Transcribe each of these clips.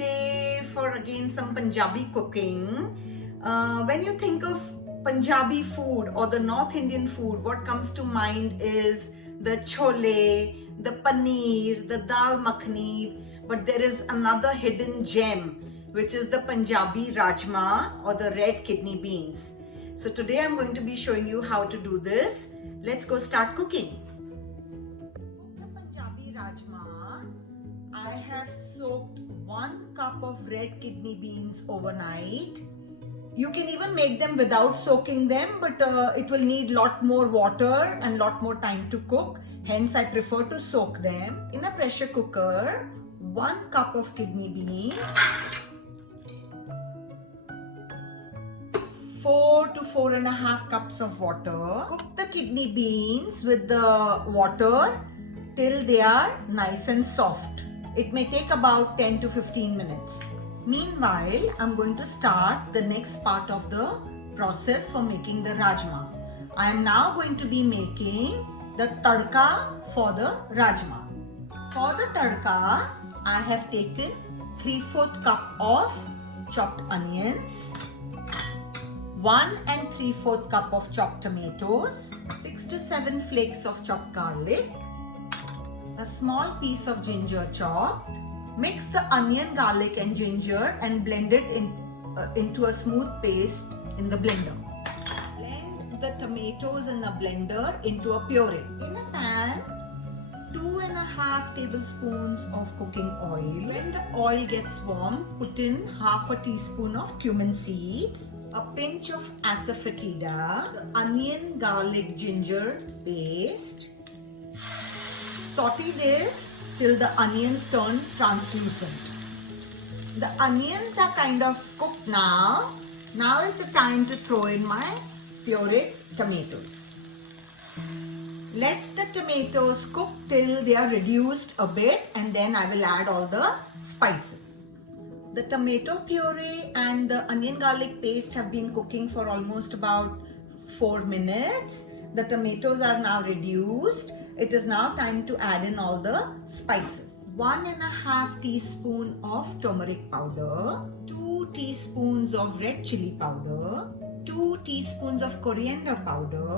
today for again some Punjabi cooking. When you think of Punjabi food or the North Indian food, what comes to mind is the chole, the paneer, the dal makhani, but there is another hidden gem, which is the Punjabi rajma or the red kidney beans. So today I'm going to be showing you how to do this. Let's go start cooking. The Punjabi rajma, I have soaked 1 cup of red kidney beans overnight. You can even make them without soaking them, but it will need lot more water and lot more time to cook. Hence, I prefer to soak them. In a pressure cooker, 1 cup of kidney beans, 4 to 4.5 cups of water. Cook the kidney beans with the water till they are nice and soft. It may take about 10 to 15 minutes. Meanwhile, I'm going to start the next part of the process for making the rajma. I am now going to be making the tadka for the rajma. For the tadka, I have taken 3/4 cup of chopped onions, 1 3/4 cup of chopped tomatoes, 6 to 7 flakes of chopped garlic, a small piece of ginger chopped. Mix the onion, garlic and ginger and blend it into a smooth paste in the blender. Blend the tomatoes in a blender into a puree. In a pan, 2.5 tablespoons of cooking oil. When the oil gets warm, put in half a teaspoon of cumin seeds, a pinch of asafoetida, the onion, garlic, ginger paste. Saute this till the onions turn translucent. The onions are kind of cooked now. Now is the time to throw in my pureed tomatoes. Let the tomatoes cook till they are reduced a bit, and then I will add all the spices. The tomato puree and the onion garlic paste have been cooking for almost about 4 minutes. The tomatoes are now reduced. It is now time to add in all the spices. 1.5 teaspoon of turmeric powder, 2 teaspoons of red chili powder, 2 teaspoons of coriander powder,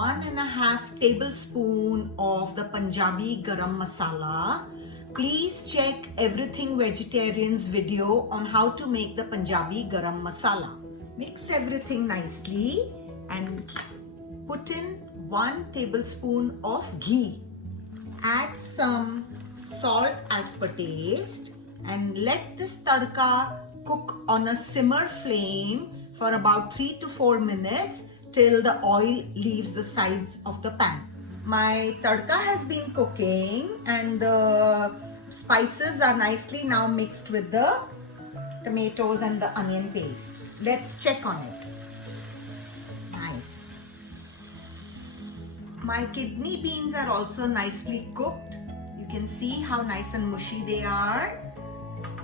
1.5 tablespoon of the Punjabi garam masala. Please check Everything Vegetarian's video on how to make the Punjabi garam masala. Mix everything nicely and put in 1 tablespoon of ghee. Add some salt as per taste and let this tadka cook on a simmer flame for about 3 to 4 minutes till the oil leaves the sides of the pan. My tadka has been cooking and the spices are nicely now mixed with the tomatoes and the onion paste. Let's check on it. Nice. My kidney beans are also nicely cooked. You can see how nice and mushy they are.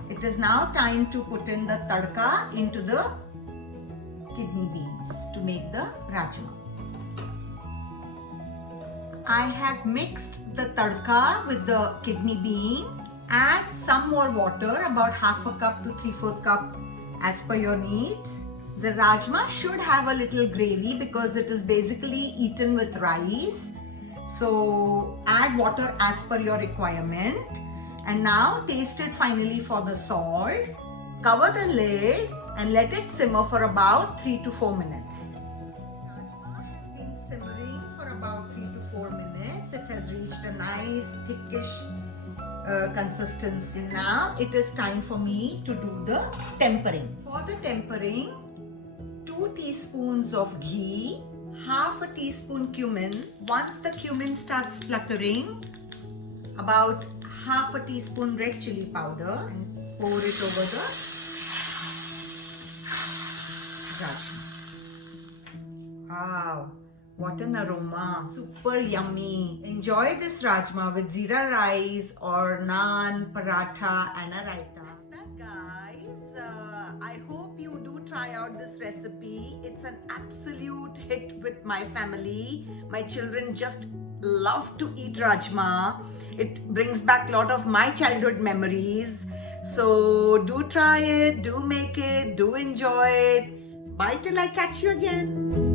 It is now time to put in the tadka into the kidney beans to make the rajma. I have mixed the tadka with the kidney beans. Add some more water, about half a cup to 3/4 cup as per your needs. The rajma should have a little gravy because it is basically eaten with rice. So add water as per your requirement. And now taste it finally for the salt. Cover the lid and let it simmer for about 3 to 4 minutes. Rajma has been simmering for about 3 to 4 minutes. It has reached a nice thickish consistency. Now it is time for me to do the tempering. For the tempering, 2 teaspoons of ghee, half a teaspoon cumin. Once the cumin starts spluttering, about half a teaspoon red chili powder and pour it over the rajma. Wow, what an aroma. Super yummy. Enjoy this rajma with jeera rice or naan, paratha and a raita. That's that, guys. I hope you do try out this recipe. It's an absolute hit with my family. My children just love to eat rajma. It brings back a lot of my childhood memories. So do try it, do make it, do enjoy it. Bye till I catch you again.